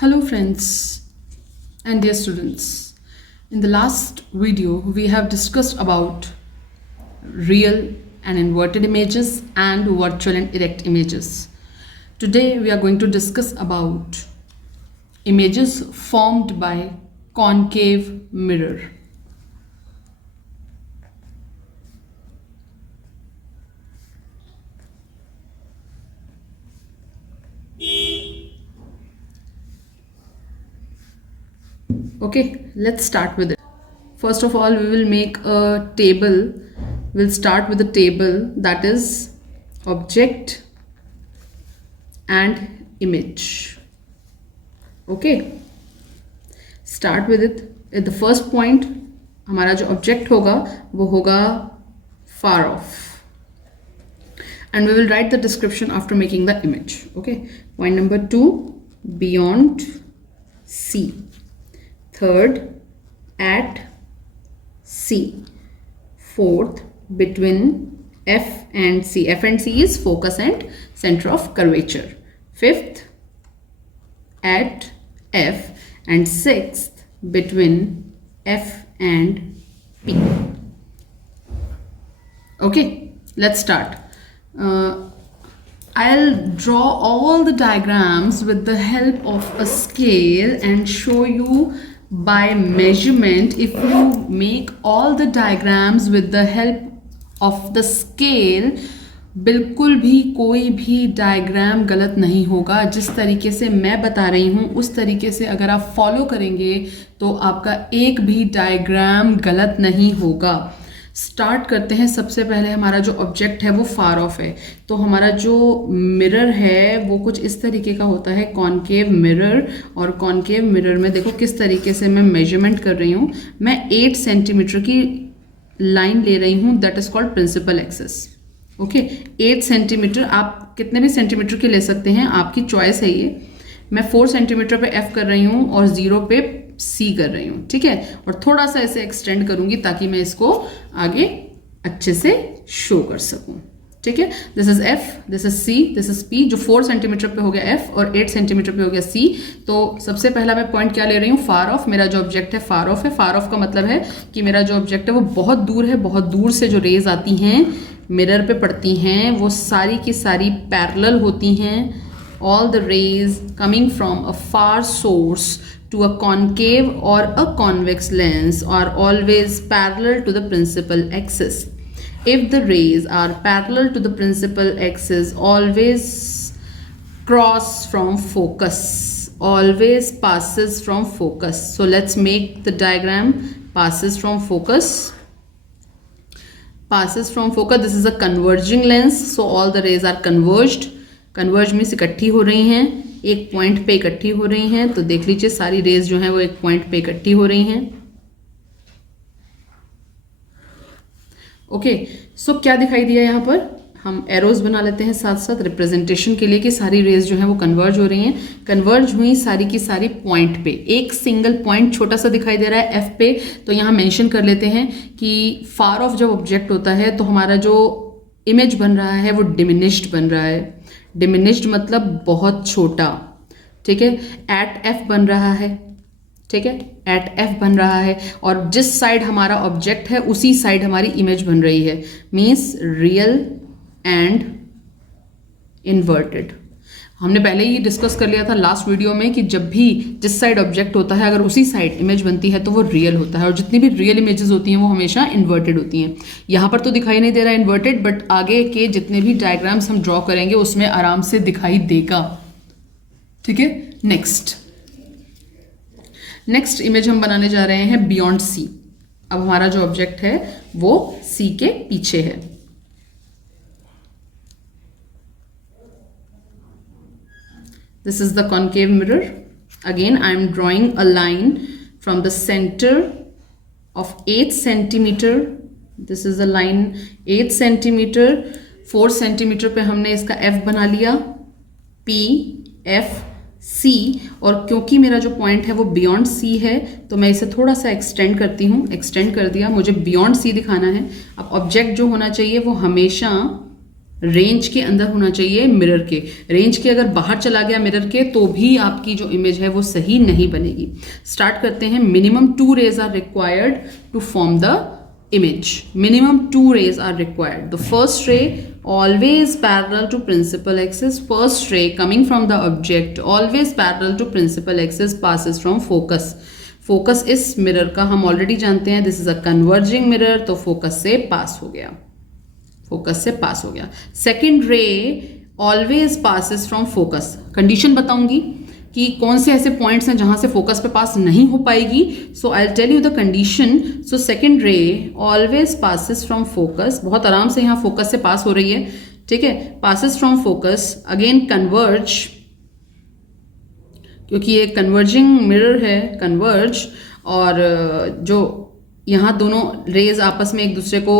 Hello friends and dear students. In the last video we have discussed about real and inverted images and virtual and erect images. Today we are going to discuss about images formed by concave mirror. Okay, let's start with it. First of all, we will make a table. We'll start with a table that is object and image. Okay, start with it. At the first point, हमारा जो object होगा वो होगा far off, and we will write the description after making the image. Okay, point number 2, beyond C. Third, at C. Fourth, between F and C. F and C is focus and center of curvature. Fifth, at F. And sixth, between F and P. Okay, let's start. I'll draw all the diagrams with the help of a scale and show you by measurement. If you make all the diagrams with the help of the scale, बिल्कुल भी कोई भी diagram गलत नहीं होगा. जिस तरीके से मैं बता रही हूँ उस तरीके से अगर आप फॉलो करेंगे तो आपका एक भी डायग्राम गलत नहीं होगा. स्टार्ट करते हैं. सबसे पहले हमारा जो ऑब्जेक्ट है वो फार ऑफ है, तो हमारा जो मिरर है वो कुछ इस तरीके का होता है, कॉनकेव मिरर. और कॉनकेव मिरर में देखो किस तरीके से मैं मेजरमेंट कर रही हूँ. मैं 8 सेंटीमीटर की लाइन ले रही हूँ, that is called principal axis. Okay, 8 centimetre. आप कितने भी सेंटीमीटर की ले सकते हैं, आपकी चॉइस है ये. मैं 4 सेंटीमीटर पे एफ कर रही हूँ और 0 पे सी कर रही हूँ. ठीक है, और थोड़ा सा इसे एक्सटेंड करूंगी ताकि मैं इसको आगे अच्छे से शो कर सकूं. ठीक है, this is F, this is C, this is P. जो 4 सेंटीमीटर पे हो गया एफ और 8 सेंटीमीटर पे हो गया सी. तो सबसे पहला मैं पॉइंट क्या ले रही हूँ, फार ऑफ. मेरा जो ऑब्जेक्ट है फार ऑफ है. फार ऑफ का मतलब है कि मेरा जो ऑब्जेक्ट है वो बहुत दूर है. बहुत दूर से जो रेज आती हैं मिरर पे पड़ती हैं वो सारी की सारी पैरेलल होती हैं. All the rays coming from a far source to a concave or a convex lens are always parallel to the principal axis. If the rays are parallel to the principal axis, always cross from focus, always passes from focus. So let's make the diagram. Passes from focus. Passes from focus. This is a converging lens, so all the rays are converged. Converge means इकट्ठी हो रही हैं, एक point पे इकट्ठी हो रही हैं. तो देख लीजिए सारी रेज जो हैं वो एक पॉइंट पे इकट्ठी हो रही हैं. ओके, सो क्या दिखाई दिया यहाँ पर. हम एरोज बना लेते हैं साथ साथ रिप्रेजेंटेशन के लिए कि सारी रेज जो हैं वो कन्वर्ज हो रही हैं. कन्वर्ज हुई सारी की सारी पॉइंट पे. एक सिंगल पॉइंट छोटा सा दिखाई दे रहा है एफ पे, तो यहाँ मेंशन कर लेते हैं कि फार ऑफ जब ऑब्जेक्ट होता है तो हमारा जो इमेज बन रहा है वो डिमिनिश्ड बन रहा है. डिमिनिश्ड मतलब बहुत छोटा. ठीक है, एट एफ बन रहा है. ठीक है, एट एफ बन रहा है और जिस साइड हमारा ऑब्जेक्ट है उसी साइड हमारी इमेज बन रही है. Means real and inverted. हमने पहले ही डिस्कस कर लिया था लास्ट वीडियो में कि जब भी जिस साइड ऑब्जेक्ट होता है अगर उसी साइड इमेज बनती है तो वो रियल होता है, और जितनी भी रियल इमेजेस होती हैं वो हमेशा इन्वर्टेड होती हैं. यहाँ पर तो दिखाई नहीं दे रहा है इन्वर्टेड, बट आगे के जितने भी डायग्राम्स हम ड्रॉ करेंगे उसमें आराम से दिखाई देगा. ठीक है, नेक्स्ट इमेज हम बनाने जा रहे हैं बियॉन्ड सी. अब हमारा जो ऑब्जेक्ट है वो सी के पीछे है. This is the concave mirror. Again, I am drawing a line from the center of 8 centimeter. This is the line 8 centimeter. 4 centimeter पे हमने इसका F बना लिया. P, F, C. और क्योंकि मेरा जो पॉइंट है वो बियॉन्ड C है तो मैं इसे थोड़ा सा एक्सटेंड करती हूँ. एक्सटेंड कर दिया, मुझे बियॉन्ड C दिखाना है. अब ऑब्जेक्ट जो होना चाहिए वो हमेशा रेंज के अंदर होना चाहिए मिरर के। रेंज के अगर बाहर चला गया मिरर के तो भी आपकी जो इमेज है वो सही नहीं बनेगी। स्टार्ट करते हैं। Minimum 2 rays are required to form the image. Minimum 2 rays are required. The first ray always parallel to principal axis. First ray coming from the object always parallel to principal axis passes from focus. Focus इस mirror का हम already जानते हैं, this is a converging mirror, तो focus से pass हो गया, focus से पास हो गया। Second ray always passes from focus. Condition बताऊंगी कि कौन से ऐसे पॉइंट्स हैं जहां से फोकस पे पास नहीं हो पाएगी। So I tell you the condition. So second ray always passes from focus, बहुत आराम से यहाँ फोकस से पास हो रही है, ठीक है। Passes from focus, again converge, क्योंकि ये कन्वर्जिंग मिरर है, कन्वर्ज, और जो यहाँ दोनों रेज आपस में एक दूसरे को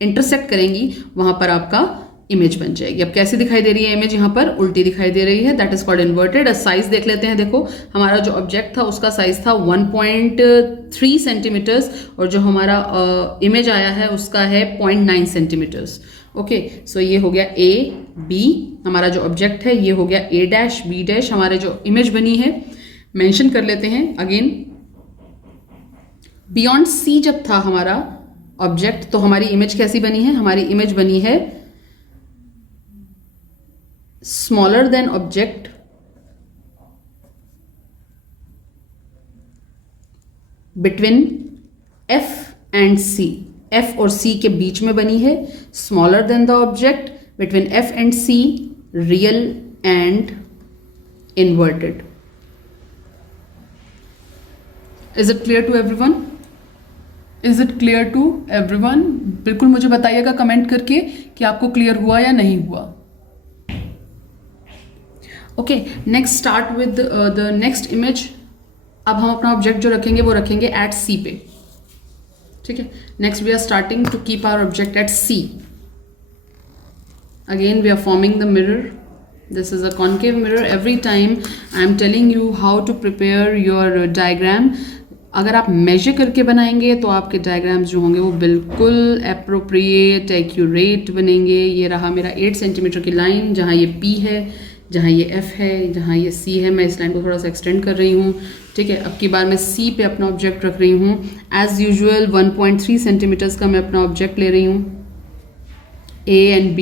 इंटरसेक्ट करेंगी वहां पर आपका इमेज बन जाएगी। अब कैसे दिखाई दे रही है इमेज, यहाँ पर उल्टी दिखाई दे रही है, that is called inverted. Size देख लेते हैं। देखो हमारा जो ऑब्जेक्ट था उसका साइज था 1.3 सेंटीमीटर्स और जो हमारा इमेज आया है उसका है 0.9 सेंटीमीटर्स। ओके, सो ये हो गया ए बी, हमारा जो ऑब्जेक्ट है ये हो गया ए डैश बी डैश, हमारे जो इमेज बनी है। मेंशन कर लेते हैं अगेन, बियॉन्ड सी जब था हमारा ऑब्जेक्ट तो हमारी इमेज कैसी बनी है, हमारी इमेज बनी है smaller than object between F and C, F और सी के बीच में बनी है, smaller than the object between F and C, real and inverted. Is it clear to everyone? Is it clear to everyone? बिल्कुल मुझे बताइएगा कमेंट करके कि आपको क्लियर हुआ या नहीं हुआ। Okay, next start with the next image. अब हम अपना ऑब्जेक्ट जो रखेंगे वो रखेंगे एट सी पे, ठीक है। Next we are starting to keep our object at C. Again we are forming the mirror, this is a concave mirror. Every time I am telling you how to prepare your diagram. अगर आप major करके बनाएंगे तो आपके diagrams जो होंगे वो बिल्कुल अप्रोप्रिएट एक्यूरेट बनेंगे। ये रहा मेरा 8 सेंटीमीटर की लाइन, जहाँ ये P है, जहाँ ये F है, जहाँ ये C है। मैं इस लाइन को थोड़ा सा एक्सटेंड कर रही हूँ, ठीक है। अब की बार मैं C पे अपना ऑब्जेक्ट रख रही हूँ। एज यूजुअल 1.3 सेंटीमीटर्स का मैं अपना ऑब्जेक्ट ले रही हूँ, A एंड B,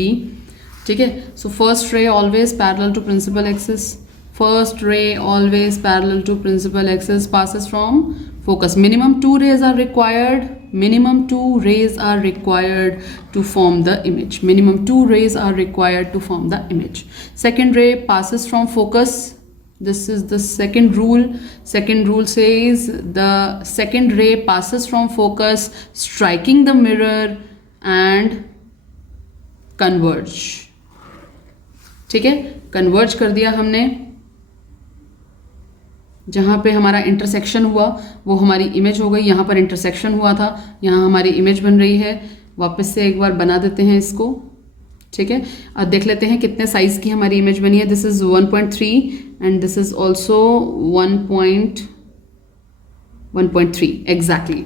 ठीक है। So first ray always parallel to principal axis, first ray always parallel to principal axis passes from focus. Minimum 2 rays are required. Minimum 2 rays are required to form the image. Minimum 2 rays are required to form the image. Second ray passes from focus. This is the second rule. Second rule says the second ray passes from focus, striking the mirror and converge. ठीक है, converge कर दिया हमने। जहाँ पे हमारा intersection हुआ वो हमारी इमेज हो गई। यहाँ पर इंटरसेक्शन हुआ था, यहाँ हमारी इमेज बन रही है। वापस से एक बार बना देते हैं इसको, ठीक है। अब देख लेते हैं कितने साइज की हमारी इमेज बनी है। This is 1.3 and this is also 1.3 exactly.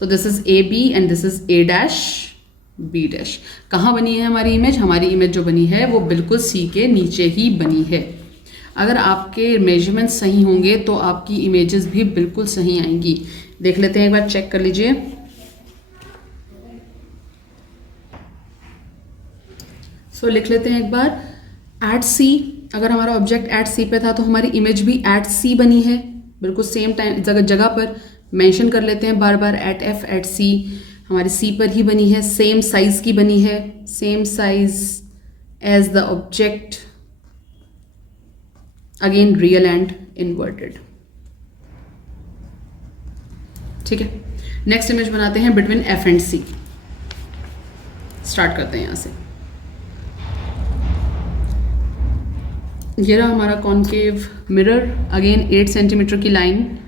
So this is A B and this is A dash B dash. कहाँ बनी है हमारी इमेज? हमारी इमेज जो बनी है वो बिल्कुल सी के नीचे ही बनी है। अगर आपके मेजरमेंट्स सही होंगे तो आपकी इमेजेस भी बिल्कुल सही आएंगी। देख लेते हैं, एक बार चेक कर लीजिए। सो लिख लेते हैं एक बार, एट सी। अगर हमारा ऑब्जेक्ट एट सी पे था तो हमारी इमेज भी एट सी बनी है, बिल्कुल सेम टाइम जगह पर मेंशन कर लेते हैं बार बार, एट एफ एट सी, हमारी सी पर ही बनी है, सेम साइज की बनी है, same size as the object, again real and inverted, ठीक है। नेक्स्ट इमेज बनाते हैं between F and C. Start करते हैं यहां से। ये रहा हमारा कॉन्केव मिरर, अगेन 8 सेंटीमीटर की लाइन।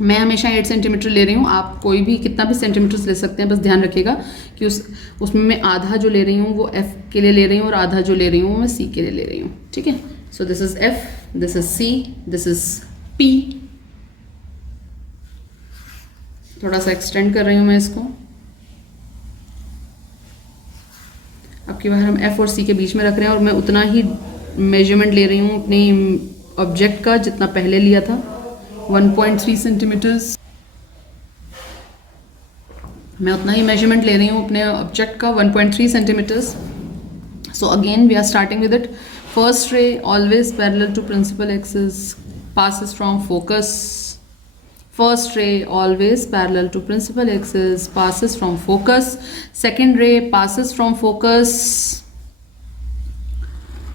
मैं हमेशा 8 सेंटीमीटर ले रही हूँ, आप कोई भी कितना भी सेंटीमीटर्स ले सकते हैं, बस ध्यान रखिएगा कि उसमें मैं आधा जो ले रही हूँ वो एफ के लिए ले रही हूँ और आधा जो ले रही हूँ वो मैं सी के लिए ले रही हूँ, ठीक है। So this is F, this is C, this is P. थोड़ा सा एक्सटेंड कर रही हूँ मैं इसको। अब आपकी बार हम F और C के बीच में रख रहे हैं और मैं उतना ही मेजरमेंट ले रही हूँ अपने ऑब्जेक्ट का जितना पहले लिया था, 1.3 सेंटीमीटर्स। मैं उतना ही मेजरमेंट ले रही हूँ अपने ऑब्जेक्ट का, 1.3 centimetres. So again we are starting with it. First ray always parallel to principal axis passes from focus. First ray always parallel to principal axis passes from focus. Second ray passes from focus.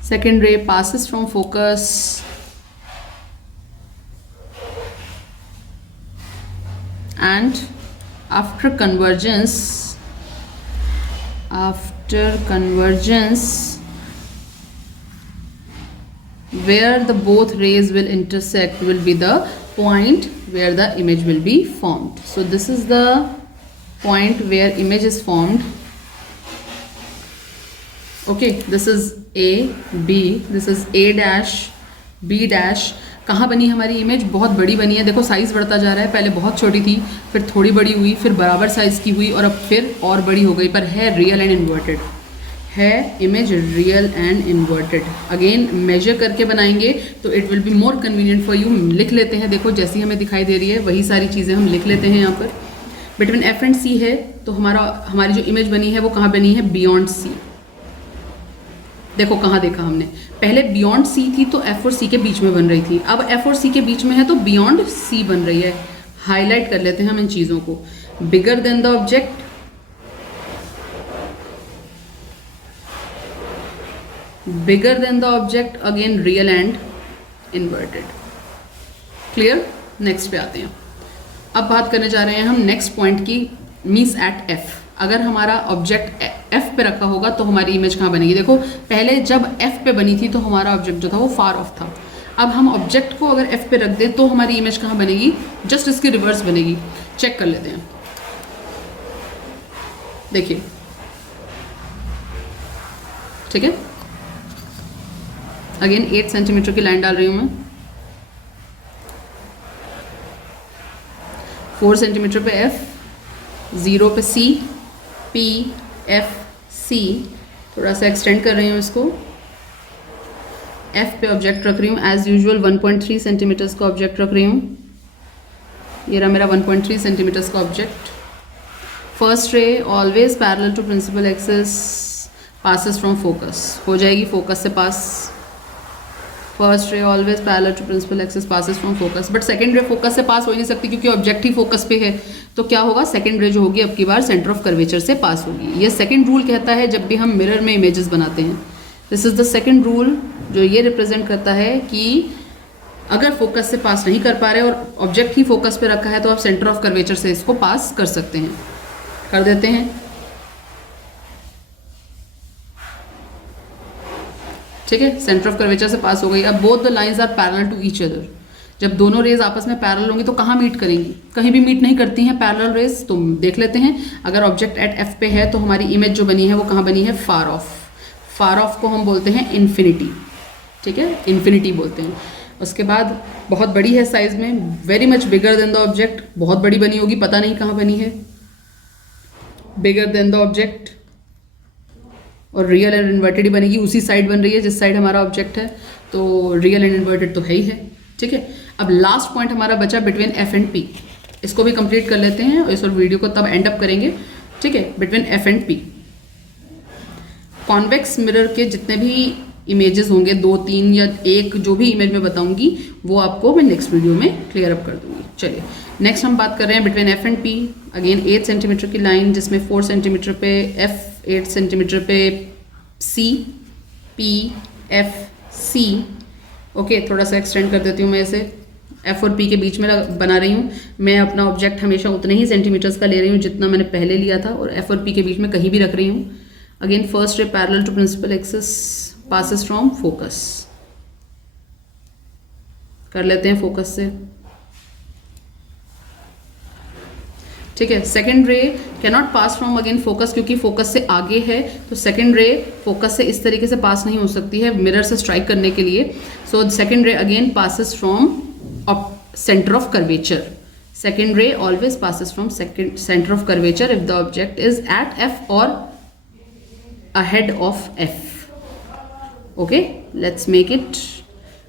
Second ray passes from focus. And after convergence, where the both rays will intersect will be the point where the image will be formed. So this is the point where image is formed. Okay, this is A, B, this is A dash, B dash. कहाँ बनी हमारी image? बहुत बड़ी बनी है। देखो size बढ़ता जा रहा है, पहले बहुत छोटी थी, फिर थोड़ी बड़ी हुई, फिर बराबर साइज़ की हुई और अब फिर और बड़ी हो गई, पर है रियल एंड इन्वर्टेड। है image real and inverted. Again measure करके बनाएंगे तो it will be more convenient for you. लिख लेते हैं, देखो जैसी हमें दिखाई दे रही है वही सारी चीज़ें हम लिख लेते हैं यहाँ पर। बिटवीन F एंड C है तो हमारी जो इमेज बनी है वो कहाँ बनी है? Beyond C। देखो कहाँ देखा हमने, पहले बियॉन्ड C थी तो F और C के बीच में बन रही थी, अब F और C के बीच में है तो बियॉन्ड C बन रही है। हाईलाइट कर लेते हैं हम इन चीज़ों को। Bigger than the object, bigger than the object, again real and inverted. Clear? Next पे आते हैं। अब बात करने जा रहे हैं हम नेक्स्ट पॉइंट की, मीन्स एट F। अगर हमारा ऑब्जेक्ट F पे रखा होगा तो हमारी इमेज कहाँ बनेगी? देखो पहले जब F पे बनी थी तो हमारा ऑब्जेक्ट जो था वो फार ऑफ था। अब हम ऑब्जेक्ट को अगर F पे रख दें तो हमारी इमेज कहाँ बनेगी? जस्ट इसकी रिवर्स बनेगी। चेक कर लेते हैं। देखिए, ठीक है, अगेन 8 सेंटीमीटर की लाइन डाल रही हूँ मैं। 4 सेंटीमीटर पे F, 0 पे C, P, F, C, थोड़ा सा एक्सटेंड कर रही हूँ इसको। F पे ऑब्जेक्ट रख रही हूँ एज यूजुअल, 1.3 सेंटीमीटर्स का ऑब्जेक्ट रख रही हूँ। ये रहा मेरा 1.3 सेंटीमीटर्स का object. First ray always parallel to principal axis passes from focus, हो जाएगी फोकस से पास। First ray always parallel to principal axis passes from focus, but second ray focus से पास हो ही नहीं सकती क्योंकि ऑब्जेक्ट ही फोकस पे है। तो क्या होगा? सेकंड रे जो होगी अब की बार सेंटर ऑफ कर्वेचर से पास होगी। ये सेकंड रूल कहता है जब भी हम मिरर में इमेजेस बनाते हैं। This is the second rule जो ये रिप्रेजेंट करता है कि अगर फोकस से पास नहीं कर पा रहे और ऑब्जेक्ट ही फोकस पे रखा है तो आप सेंटर ऑफ कर्वेचर से इसको पास कर सकते हैं। कर देते हैं, ठीक है, सेंटर ऑफ कर्वेचर से पास हो गई। अब both the lines are parallel to each other. जब दोनों रेज आपस में पैरेलल होंगी तो कहाँ मीट करेंगी? कहीं भी मीट नहीं करती हैं पैरेलल रेज। तो देख लेते हैं, अगर ऑब्जेक्ट एट F पे है तो हमारी इमेज जो बनी है वो कहाँ बनी है? फार ऑफ। फार ऑफ को हम बोलते हैं इन्फिनिटी, ठीक है, इन्फिनिटी बोलते हैं। उसके बाद बहुत बड़ी है साइज में, very much bigger than the object, बहुत बड़ी बनी होगी, पता नहीं कहाँ बनी है। बिगर देन द ऑब्जेक्ट और रियल एंड इन्वर्टेड ही बनेगी, उसी साइड बन रही है जिस साइड हमारा ऑब्जेक्ट है, तो रियल एंड इन्वर्टेड तो है ही है, ठीक है। अब लास्ट पॉइंट हमारा बचा बिटवीन F एंड P, इसको भी कंप्लीट कर लेते हैं और इस वीडियो को तब एंड अप करेंगे, ठीक है। Between F and P convex mirror के जितने भी इमेजेस होंगे, 2, 3 या 1 जो भी इमेज मैं बताऊंगी वो आपको मैं नेक्स्ट वीडियो में क्लियर अप कर दूंगी। चलिए नेक्स्ट हम बात कर रहे हैं between F and P। Again 8 centimetre की लाइन जिसमें 4 सेंटीमीटर पे F, 8 सेंटीमीटर पे C, P, F, C। Okay, थोड़ा सा एक्सटेंड कर देती हूँ मैं इसे। F और P के बीच में बना रही हूँ मैं। अपना ऑब्जेक्ट हमेशा उतने ही सेंटीमीटर्स का ले रही हूँ जितना मैंने पहले लिया था और F और P के बीच में कहीं भी रख रही हूँ। Again first ray parallel to principal axis passes from focus, कर लेते हैं फोकस से, ठीक है। सेकेंड रे cannot pass from again focus, क्योंकि फोकस से आगे है तो सेकेंड रे फोकस से इस तरीके से पास नहीं हो सकती है मिरर से स्ट्राइक करने के लिए। सो सेकेंड रे again passes from center of curvature. Second ray always passes from center of curvature if the object is at F or ahead of f. Okay, let's make it.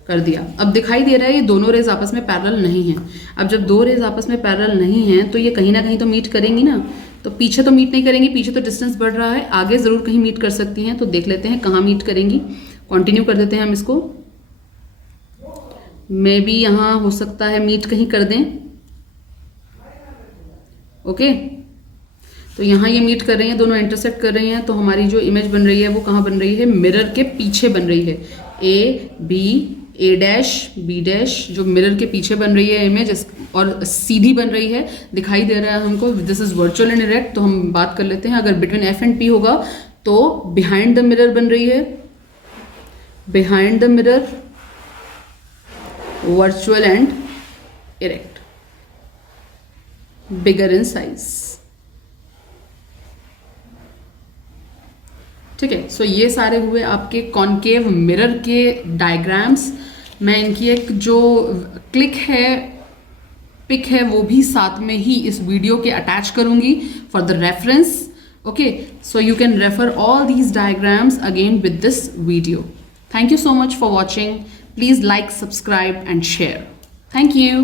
कर दिया. अब दिखाई दे रहा है ये दोनों रेज आपस में पैरेलल नहीं है. अब जब दो रेज आपस में पैरेलल नहीं है तो ये कहीं ना कहीं तो मीट करेंगी ना. तो पीछे तो मीट नहीं करेंगी, पीछे तो डिस्टेंस बढ़ रहा है, आगे ज़रूर कहीं मीट कर सकती हैं. तो देख लेते हैं कहाँ मीट करेंगी. कंटिन्यू कर देते हैं हम इसको. मे बी यहाँ हो सकता है मीट कहीं कर दें. ओके, तो यहाँ ये मीट कर रही हैं, दोनों इंटरसेक्ट कर रही हैं. तो हमारी जो इमेज बन रही है वो कहाँ बन रही है? मिरर के पीछे बन रही है. A B, A dash B dash, जो मिरर के पीछे बन रही है इमेज, और सीधी बन रही है. दिखाई दे रहा है हमको. This is virtual and erect. तो हम बात कर लेते हैं. अगर बिटवीन एफ एंड पी होगा तो बिहाइंड द मिरर बन रही है. Behind the mirror, virtual and erect, bigger in size. ठीक है. सो ये सारे हुए आपके कॉन्केव मिरर के डायग्राम्स. मैं इनकी एक जो क्लिक है, पिक है, वो भी साथ में ही इस वीडियो के अटैच करूंगी for the reference. Okay, so you can refer all these diagrams again with this video. Thank you so much for watching. Please like, subscribe and share. Thank you.